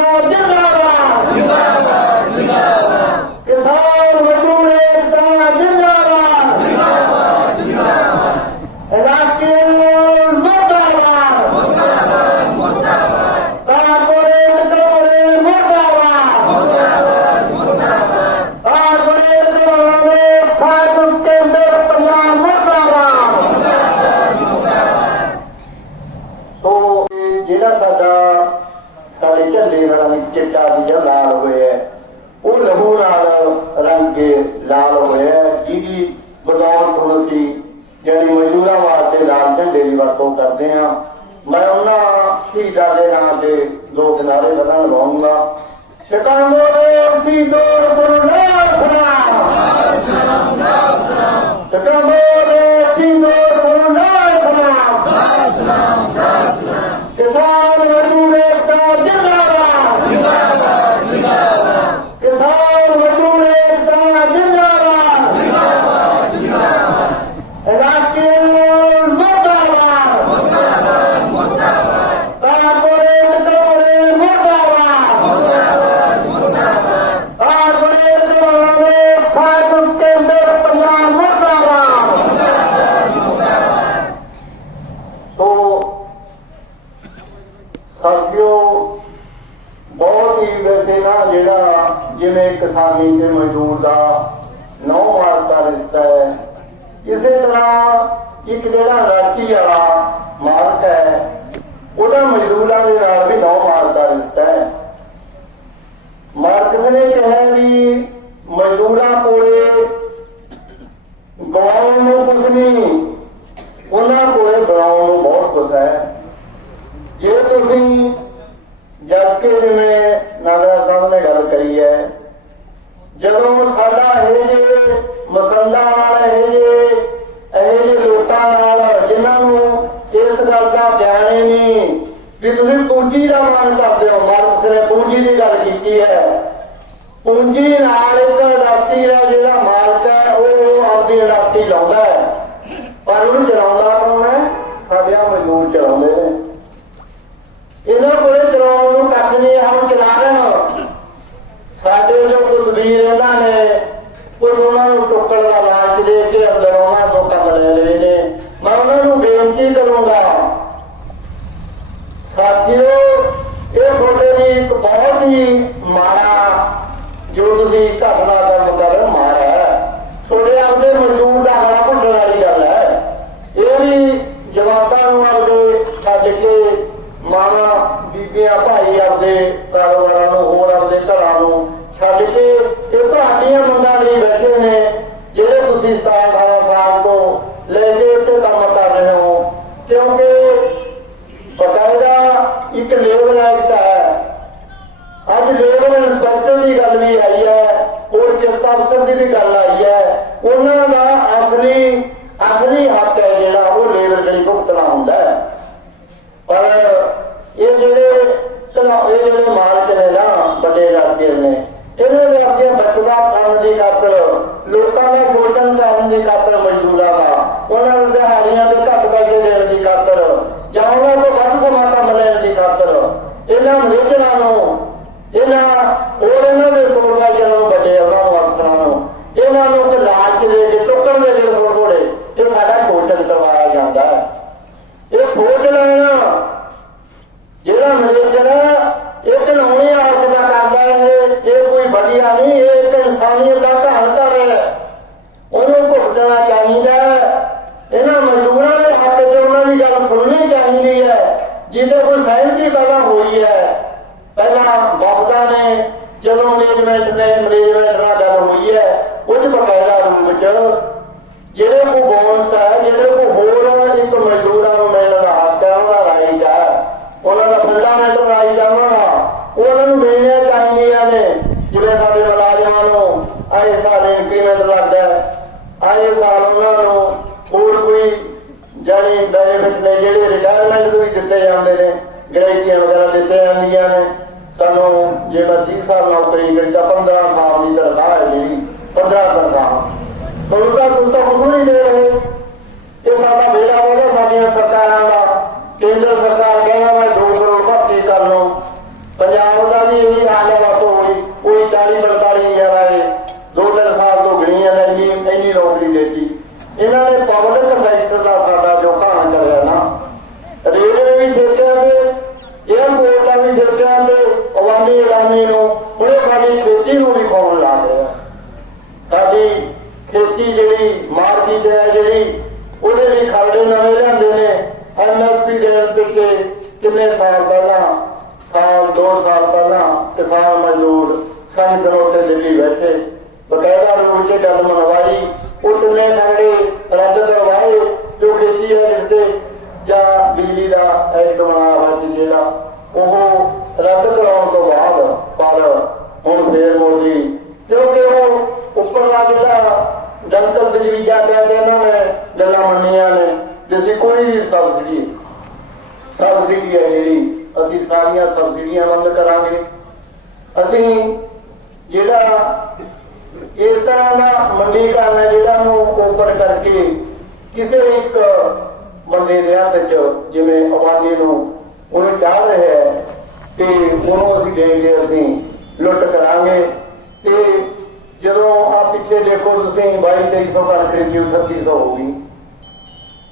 Raja ਕਰਦੇ ਹਾਂ। ਮੈਂ ਉਹਨਾਂ ਸ਼ਹੀਦਾਂ ਦੇ ਨਾਂ ਤੇ ਦੋ ਕਿਨਾਰੇ ਬਦਲ ਲਵਾਉਂਗਾ। ਸ਼ਿਕਾਂਗੋ ਸੀ ਦੂਰ ਗੁਰੂ ਨਾਨਕ ਜਿਵੇਂ ਤੇ ਮਜ਼ਦੂਰ ਦਾ ਨੌ ਮਾਰਤਾ ਰਿਸ਼ਤਾ ਹੈ। ਇਸੇ ਤਰ੍ਹਾਂ ਇੱਕ ਜਿਹੜਾ ਰਾਸ਼ੀ ਵਾਲਾ ਮਾਰਕ ਹੈ, ਉਹਦਾ ਮਜ਼ਦੂਰਾਂ ਦੇ ਨਾਲ ਵੀ ਨੌ ਮਾਰਤਾ ਰਿਸ਼ਤਾ ਹੈ। ਮਾਰਕ ਨੇ ਕਿਹਾ ਵੀ ਮਜ਼ਦੂਰਾਂ ਕੋਲੇ ਗਾਉਂ ਨੂੰ ਕੁਝ ਨਹੀਂ, ਉਹਨਾਂ ਕੋਲੇ ਬਣਾਉਣ ਨੂੰ ਬਹੁਤ ਕੁਝ ਹੈ। ਜੇ ਤੁਸੀਂ ਜਦ ਕਿ ਜਿਵੇਂ ਨਾਗਰਾ ਸਾਹਿਬ ਨੇ ਗੱਲ ਕਰੀ ਹੈ ਜਦੋਂ ਸਾਡਾ ਇਹ ਜੇ ਮਸੰਦਾ ਨਾਲ ਇਹ ਜੇ ਇਹ ਜੇ ਲੋਕਾਂ ਨਾਲ ਜਿਨ੍ਹਾਂ ਨੂੰ ਇਸ ਗੱਲ ਦਾ ਗਿਆਨ ਹੀ ਨਹੀਂ, ਵੀ ਤੁਸੀਂ ਪੂੰਜੀ ਦਾ ਮਾਨ ਕਰਦੇ ਹੋ। ਮਾਰਕਸ ਨੇ ਪੂੰਜੀ ਦੀ ਗੱਲ ਕੀਤੀ ਹੈ। ਪੂੰਜੀ ਨਾਲ ਇੱਕ ਇੰਡਸਟਰੀ ਦਾ ਜਿਹੜਾ ਮਾਲਕ ਹੈ, ਉਹ ਆਪਦੀ ਇੰਡਸਟਰੀ ਲਾਉਂਦਾ ਹੈ। ਪਰ ਉਹਨੂੰ ਚਲਾਉਂਦਾ ਕੌਣ ਹੈ? ਸਾਡਿਆਂ ਮਜ਼ਦੂਰ ਚਲਾਉਂਦੇ ਨੇ। ਇਹਨਾਂ ਕੋਲੇ ਚਲਾਉਣ ਨੂੰ ਕੱਖ ਨਹੀਂ ਹਮ ਚਲਾ ਰਹੇ ਹਾਂ ਸਾਡੇ ਜੋ ਕੁਲਵੀਰ ਇਹਨਾਂ ਨੇ ਕੋਈ ਉਹਨਾਂ ਨੂੰ ਟੁੱਕਣ ਦਾ ਲਾਲਚ ਦੇ ਕੇ ਅੰਦਰ ਉਹਨਾਂ ਤੋਂ ਕੰਮ ਲੈ ਲਏ ਨੇ ਮੈਂ ਉਹਨਾਂ ਨੂੰ ਬੇਨਤੀ ਕਰੂੰਗਾ ਸਾਥੀਓ ਇਹ ਤੁਹਾਡੇ ਲਈ ਇੱਕ ਬਹੁਤ ਹੀ ਮਾੜਾ ਜੋ ਤੁਸੀਂ ਘਟਨਾ ਕਰਮ ਕਰ ਮਾਰਾ ਤੁਹਾਡੇ ਆਪਦੇ ਮਜ਼ਦੂਰ ਦਾ ਗਲਾ ਭੁੱਲਣ ਵਾਲੀ ਗੱਲ ਹੈ। ਇਹ ਵੀ ਜਵਾਬਾਂ ਨੂੰ ਆਪਦੇ ਛੱਡ ਕੇ ਮਾਵਾ, ਬੀਬੀਆਂ, ਭਾਈ ਆਪਦੇ ਕਾਰੋਬਾਰਾਂ ਨੂੰ, ਹੋਰ ਆਪਦੇ ਘਰਾਂ ਨੂੰ ਛੱਡ ਕੇ ਇਹ ਤੁਹਾਡੀਆਂ ਮੰਗਾਂ ਲਈ ਬੈਠੇ ਨੇ ਜਿਹੜੇ ਤੁਸੀਂ 17 18 ਸਾਲ ਤੋਂ ਲੈ ਕੇ ਇੱਥੇ ਕੰਮ ਕਰ ਰਹੇ ਹੋ ਕਿਉਂਕਿ ਬਕਾਇਦਾ ਇੱਕ ਲੇਬਰ ਐਕਟ ਹੈ ਅੱਜ ਲੇਬਰ ਇੰਸਪੈਕਟਰ ਦੀ ਗੱਲ ਵੀ ਆਈ ਹੈ ਹੋਰ ਕਿਰਤਾ ਅਫਸਰ ਦੀ ਵੀ ਗੱਲ ਆਈ ਹੈ, ਉਹਨਾਂ ਦਾ ਅਸਲੀ ਅਸਲੀ ਹੱਕ ਹੈ ਜਿਹੜਾ, ਉਹ ਲੇਬਰ ਲਈ ਭੁਗਤਣਾ ਹੁੰਦਾ ਹੈ। ਪਰ ਇਹ ਜਿਹੜੇ ਇਹ ਜਿਹੜੇ ਮਾਲਕ ਨੇ ਨਾ, ਵੱਡੇ ਰਾਜੇ ਨੇ, ਇਹਨਾਂ ਨੇ ਆਪਣੀਆਂ ਬਚਵਾ ਕਰਨ ਦੀ ਖਾਤਰ, ਲੋਕਾਂ ਦਾ ਸ਼ੋਸ਼ਣ ਕਰਨ ਦੀ ਖਾਤਰ ਮਜ਼ਦੂਰਾਂ ਦਾ ਉਹਨਾਂ ਨੂੰ ਦਿਹਾੜੀਆਂ ਦੇ ਘੱਟ ਪੈਸੇ ਦੇਣ ਦੀ ਖਾਤਰ ਜਾਂ ਉਹਨਾਂ ਤੋਂ ਵੱਧ ਸਮਾਂ ਕੰਮ ਲੈਣ ਦੀ ਖਾਤਰ ਇਹਨਾਂ ਮੈਨੇਜਰਾਂ ਨੂੰ ਇਹਨਾਂ ਹੋਰ ਇਹਨਾਂ ਦੇ ਸੁਪਰਵਾਈਜ਼ਰਾਂ ਨੂੰ ਵੱਡੇ ਉਹਨਾਂ ਨੂੰ ਅਫਸਰਾਂ ਨੂੰ ਇਹਨਾਂ ਨੂੰ ਕਿ ਲਾਲਚ ਦੇ ਕੇ ਟੁੱਕਣ ਦੇ ਦੇ ਥੋੜੇ ਇਹ ਸਾਡਾ ਸ਼ੋਸ਼ਣ ਕਰਵਾਇਆ ਜਾਂਦਾ ਹੈ ਇਹ ਸੋਚ ਲੈਣਾ ਜਿਹੜਾ ਮੈਨੇਜਰ ਇਹ ਕਾਨੂੰਨੀ ਆਰਟ ਦਾ ਕਰਦਾ ਹੈ ਇਹ ਕੋਈ ਵਧੀਆ ਨਹੀਂ ਇਹ ਇੱਕ ਇਨਸਾਨੀਅਤ ਦਾ ਘਾਣ ਕਰ ਰਿਹਾ ਹੈ ਉਹਨੂੰ ਭੁਗਤਣਾ ਚਾਹੀਦਾ ਹੈ। ਇਹਨਾਂ ਮਜ਼ਦੂਰਾਂ ਦੇ ਹੱਕ 'ਚ ਉਹਨਾਂ ਦੀ ਗੱਲ ਸੁਣਨੀ ਚਾਹੀਦੀ ਹੈ ਜਿਹਦੇ ਕੋਈ ਸਹਿਮਤੀ ਪਹਿਲਾਂ ਹੋਈ ਹੈ ਪਹਿਲਾਂ ਬਾਬਦਾ ਨੇ ਜਦੋਂ ਮੈਨੇਜਮੈਂਟ ਨੇ ਮੈਨੇਜਮੈਂਟ ਨਾਲ ਗੱਲ ਹੋਈ ਹੈ ਉਹ 'ਚ ਬਕਾਇਦਾ ਰੂਪ 'ਚ ਜਿਹੜੇ ਕੋ ਬੋਨਸ ਹੈ ਜਿਹੜੇ ਕੋ ਹੋਰ ਇੱਕ ਮਜ਼ਦੂਰਾਂ ਨੂੰ ਮਿਲਣ ਦਾ ਹੱਕ ਹੈ ਉਹਦਾ ਰਾਈਟ ਹੈ ਉਹਨਾਂ ਦਾ ਫੰਡਾਮੈਂਟਲ ਰਾਈਟ ਹੈ ਉਹਨਾਂ ਨੂੰ ਮਿਲਣੀਆਂ ਚਾਹੀਦੀਆਂ ਨੇ, ਜਿਵੇਂ ਸਾਡੇ ਮੁਲਾਜ਼ਮਾਂ ਨੂੰ। ਆਏ ਸਾਰੇ ਇੰਕਰੀਮੈਂਟ ਲੱਗਦਾ ਆਏ ਸਾਲ ਉਹਨਾਂ ਨੂੰ ਹੋਰ ਕੋਈ ਜਾਨੀ ਬੈਨੀਫਿਟ ਨੇ, ਜਿਹੜੇ ਰਿਟਾਇਰਮੈਂਟ ਵੀ ਦਿੱਤੇ ਜਾਂਦੇ ਨੇ ਗ੍ਰੈਜੂਏਟੀਆਂ ਵਗੈਰਾ ਦਿੱਤੇ ਜਾਂਦੀਆਂ ਨੇ। ਸਾਨੂੰ ਜੇ ਮੈਂ 30 ਸਾਲ ਨੌਕਰੀ ਕਰੀ ਤਾਂ 15 ਸਾਲ ਦੀ ਤਨਖਾਹ ਹੈ ਜਿਹੜੀ 15 ਤਨਖਾਹ। ਤੁਲਤਾ ਤੁਲਤਾ ਕੁਝ ਨਹੀਂ ਦੇ ਰਹੇ। ਇਹ ਸਾਡਾ ਬੇੜਾ ਹੋਗਾ ਸਾਡੀਆਂ ਸਰਕਾਰਾਂ ਦਾ। ਕੇਂਦਰ ਸਰਕਾਰ ਕਹਿੰਦਾ ਮੈਂ ਕਰ ਪੰਜਾਬ ਦਾ ਵੀ ਇਹੀ ਹਾਲ ਹੈ ਬਾਪੂ ਹੋਈ ਕੋਈ 40 45 ਗਿਆਰਾ ਹੈ ਦੋ ਦਿਨ ਸਾਲ ਤੋਂ ਗਣੀਆਂ ਲੈ ਜੀ ਇੰਨੀ ਰੌਬਰੀ ਦੇਤੀ। ਇਹਨਾਂ ਨੇ ਪਬਲਿਕ ਸੈਕਟਰ ਦਾ ਸਾਡਾ ਜੋ ਕਾਹਨ ਕਰਿਆ ਨਾ, ਰੇਲਵੇ ਵੀ ਦੇਤਿਆਂ ਤੇ 에ਅਰਪੋਰਟ ਦਾ ਵੀ ਦੇਤਿਆਂ ਤੇ ਅਵਾਨੀ ਇਲਾਨੀ ਨੂੰ, ਉਹਨੇ ਸਾਡੀ ਖੇਤੀ ਨੂੰ ਵੀ ਕੌਣ ਲਾ ਲਿਆ ਸਾਡੀ ਖੇਤੀ ਜਿਹੜੀ ਮਾਰਕੀਟ ਹੈ, ਜਿਹੜੀ ਉਹਦੇ ਲਈ ਖਰੜੇ ਨਵੇਂ ਲਿਆਂਦੇ ਨੇ ਐਮਐਸਪੀ ਦੇ ਉੱਤੇ ਕਿੰਨੇ ਸਾਲ ਤੇ ਬਕਾਇਦਾ ਰੂਪ ਚ ਗੱਲ ਮਨਵਾਈ ਉਹ ਕਿੰਨੇ ਰੱਦ ਕਰਵਾਏ, ਜੋ ਖੇਤੀ ਹੈ ਜਿੱਤੇ ਜਾਂ ਬਿਜਲੀ ਦਾ ਐਕਟ ਬਣਾਇਆ ਹੋਇਆ ਜਿਹੜਾ ਉਹ ਰੱਦ ਕਰਾਉਣ ਤੋਂ ਬਾਅਦ ਪਰ ਹੁਣ ਫੇਰ ਮੋਦੀ। ਕਿਉਂਕਿ ਉਹ ਉੱਪਰਲਾ ਜਿਹੜਾ ਜਨਤਕ ਤਜਵੀਜ਼ਾਂ ਕਹਿ ਕੇ ਇਹਨਾਂ ਨੇ ਗੱਲਾਂ ਮੰਨੀਆਂ ਨੇ, ਜੇ ਕੋਈ ਵੀ ਸਬਸਿਡੀ ਸਬਸਿਡੀ ਹੈ ਜਿਹੜੀ, ਅਸੀਂ ਸਾਰੀਆਂ ਸਬਸਿਡੀਆਂ ਬੰਦ ਕਰਾਂਗੇ। ਅਸੀਂ ਜਿਹੜਾ ਇਸ ਤਰ੍ਹਾਂ ਦਾ ਮੰਡੀਕਰਨ ਹੈ, ਜਿਹੜਾ ਨੂੰ ਉੱਪਰ ਕਰਕੇ ਕਿਸੇ ਇੱਕ ਬੰਦੇ ਦੇ ਹੱਥ ਜਿਵੇਂ ਆਬਾਦੀ ਨੂੰ ਉਹਨੇ ਚਾਹ ਰਿਹਾ ਹੈ ਤੇ ਉਹਨੂੰ ਅਸੀਂ ਦੇਂਗੇ ਅਸੀਂ ਲੁੱਟ ਕਰਾਂਗੇ ਤੇ ਜਦੋਂ ਆ ਪਿੱਛੇ ਦੇਖੋ ਤੁਸੀਂ 22 2300 ਕਰ ਖਰੀਦੀ 3600 ਹੋ ਗਈ।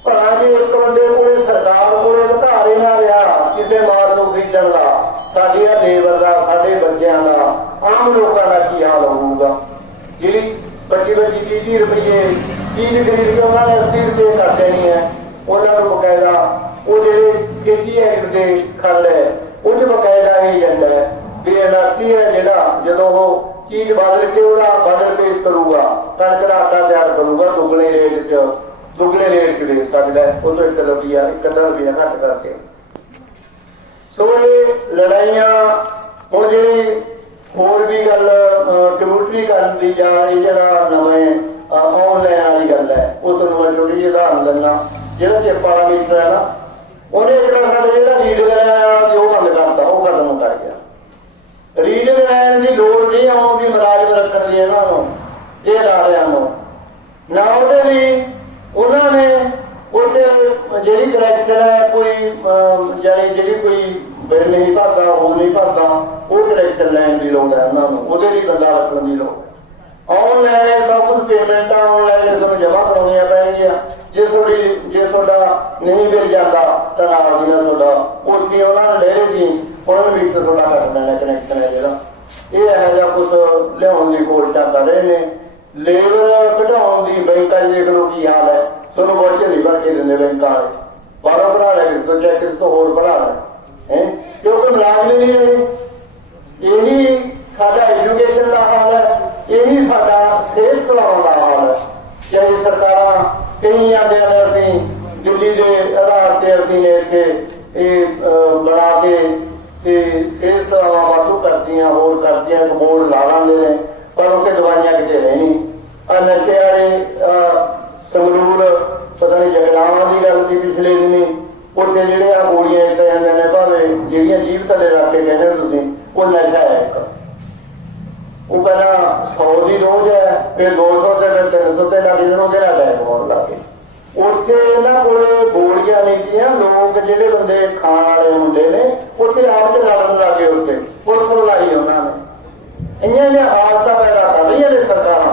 ਭਲਾ ਜੇ ਇੱਕ ਬੰਦੇ ਕੋਲੇ ਸਰਕਾਰ ਕੋਲੇ ਅਧਿਕਾਰ ਹੀ ਨਾ ਰਿਹਾ, ਕਿਸੇ ਮਾਲ ਨੂੰ ਖਰੀਦਣ ਦਾ, ਸਾਡੀਆਂ ਲੇਬਰ ਦਾ, ਸਾਡੇ ਬੱਚਿਆਂ ਦਾ, ਆਮ ਲੋਕਾਂ ਜਿਹੜੀ 25 25 30 ਰੁਪਏ ਚੀਜ਼ ਖਰੀਦ ਕੇ ਉਹਨਾਂ ਨੇ 80 ਰੁਪਏ ਕਰ ਦੇਣੀ ਹੈ। ਉਹਨਾਂ ਨੂੰ ਬਕਾਇਦਾ ਉਹ ਜਿਹੜੇ ਖੇਤੀ ਐਕਟ ਦੇ ਖੱਲ ਹੈ ਉਹ ਬਕਾਇਦਾ ਇਹ ਜਾਂਦਾ ਹੈ। ਵੀ ਐਨਆਰਸੀ ਹੈ ਜਿਹੜਾ, ਜਦੋਂ ਉਹ ਚੀਜ਼ ਬਦਲ ਕੇ ਉਹਦਾ ਬਦਲ ਪੇਸ਼ ਕਰੂਗਾ, ਕਣਕ ਦਾ ਆਟਾ ਤਿਆਰ ਕਰੂਗਾ, ਦੁੱਗਣੇ ਰੇਟ 'ਚ, ਦੁੱਗਣੇ ਰੇਟ 'ਚ ਦੇ ਸਕਦਾ ਹੈ। ਉਹ ਤੋਂ ਇੱਕ ਰੁਪਿਆ ਇੱਕ ਰੁਪਿਆ ਘੱਟ ਕਰਕੇ ਸੋ ਇਹ ਲੜਾਈਆਂ ਹੁਣ ਜਿਹੜੀ ਹੋਰ ਵੀ ਗੱਲ ਕਮਿਊਨਿਟੀ ਕਰਨ ਦੀ ਜਾਂ ਇਹ ਜਿਹੜਾ ਨਵੇਂ ਆਨਲਾਈਨ ਵਾਲੀ ਗੱਲ ਹੈ ਉਹ ਤੁਹਾਨੂੰ ਮੈਂ ਥੋੜੀ ਜਿਹੀ ਉਦਾਹਰਨ ਦਿੰਦਾ। ਜਿਹੜਾ ਚਿੱਪ ਵਾਲਾ ਹੈ ਨਾ, ਉਹਨੇ ਜਿਹੜਾ ਸਾਡੇ ਜਿਹੜਾ ਰੀਡ ਕਰਾਇਆ ਜੋ ਬੰਦ ਕਰਤਾ, ਉਹ ਖਤਮ ਕਰ ਗਿਆ। ਰੀਡ ਲੈਣ ਦੀ ਲੋੜ ਨਹੀਂ ਆਉਂਦੀ ਮਰਾਜ ਰੱਖਣ ਦੀ ਇਹਨਾਂ ਨੂੰ, ਇਹ ਰਾੜਿਆਂ ਨੂੰ ਨਾ ਉਹਦੇ ਲਈ ਉਹਨਾਂ ਨੇ ਉਹਦੇ ਜਿਹੜੀ ਕਲੈਕਸ਼ਨ ਹੈ, ਕੋਈ ਜਿਹੜੀ ਕੋਈ ਬਿੱਲ ਨਹੀਂ ਭਰਦਾ, ਉਹ ਨਹੀਂ ਭਰਦਾ, ਉਹ ਕਲੈਕਸ਼ਨ ਲੈਣ ਦੀ ਲੋੜ ਹੈ ਉਹਨਾਂ ਨੂੰ, ਉਹਦੇ ਲਈ ਬੰਦਾ ਰੱਖਣ ਦੀ ਲੋੜ ਆਨਲਾਈਨ ਸਭ ਕੁਝ ਪੇਮੈਂਟਾਂ ਆਨਲਾਈਨ ਤੁਹਾਨੂੰ ਜਮ੍ਹਾਂ ਕਰਾਉਣੀਆਂ ਪੈਣਗੀਆਂ। ਜੇ ਤੁਹਾਡੀ, ਜੇ ਤੁਹਾਡਾ ਨਹੀਂ ਮਿਲ ਜਾਂਦਾ, ਤਾਂ ਨਾਲ ਦੀ ਨਾਲ ਤੁਹਾਡਾ ਉਹ ਕੀ ਉਹਨਾਂ ਨੇ ਲੈ ਲਈ ਉਹਨਾਂ ਨੇ ਤੁਹਾਡਾ ਕੱਟ ਦੇਣਾ ਕਨੈਕਸ਼ਨ ਹੈ ਜਿਹੜਾ। ਇਹ ਇਹੋ ਜਿਹਾ ਕੁਝ ਲਿਆਉਣ ਦੀ ਕੋਸ਼ਿਸ਼ ਕਰ ਰਹੇ ਨੇ। ਲੇਬਰ ਕਢਾਉਣ ਦੀ ਬੈਂਕਾਂ 'ਚ ਦੇਖ ਲਓ ਕੀ ਹਾਲ ਹੈ। ਤੁਹਾਨੂੰ ਵਰਜੇ ਨਹੀਂ ਭਰ ਦਿੰਦੇ ਬੈਂਕਾਂ ਵਾਲੇ। ਬਾਹਰੋਂ ਬਣਾ ਲੈ ਕੇ ਤੋਂ ਚੈੱਕ ਤੋਂ ਹੋਰ ਬਣਾ ਲੈ। ਹੈ? ਕਿਉਂਕਿ ਮੁਲਾਜ਼ਮ ਨਹੀਂ ਰਹੇ। ਇਹੀ ਸਾਡਾ ਐਜੂਕੇਸ਼ਨ ਦਾ ਹਾਲ ਹੈ, ਇਹੀ ਸਾਡਾ ਸਿਹਤ ਚਲਾਉਣ ਦਾ ਹਾਲ ਹੈ। ਚਾਹੇ ਸਰਕਾਰਾਂ, ਕਈਆਂ ਆਂਦੇ ਨੇ ਅਸੀਂ ਦਿੱਲੀ ਦੇ ਆਧਾਰ ਤੇ ਅਸੀਂ ਨੇ ਇੱਥੇ ਇਹ ਬਣਾ ਕੇ ਤੇ ਸਿਹਤ ਸੇਵਾਵਾਂ ਵਾਧੂ ਕਰਦੀਆਂ, ਹੋਰ ਕਰਦੀਆਂ, ਇੱਕ ਬੋਰਡ ਲਾ ਲਾਂਦੇ ਨੇ, ਪਰ ਉੱਥੇ ਦਵਾਈਆਂ ਕਿਤੇ ਨਹੀਂ। ਆ ਉੱਥੇ ਇਹਨਾਂ ਕੋਲ ਗੋਲੀਆਂ ਨਹੀਂ ਗੀਆਂ ਲੋਕ ਜਿਹੜੇ ਬੰਦੇ ਖਾਣ ਵਾਲੇ ਹੁੰਦੇ ਨੇ, ਉੱਥੇ ਆਪ ਦੇ ਲੜਨ ਲੱਗੇ ਉੱਥੇ। ਪੁਲਿਸ ਨੂੰ ਲਾਈ ਉਹਨਾਂ ਨੇ। ਇੰਨੀਆਂ ਨੇ ਹਾਲਤਾਂ ਪੈਦਾ ਕਰ ਰਹੀਆਂ ਨੇ ਸਰਕਾਰ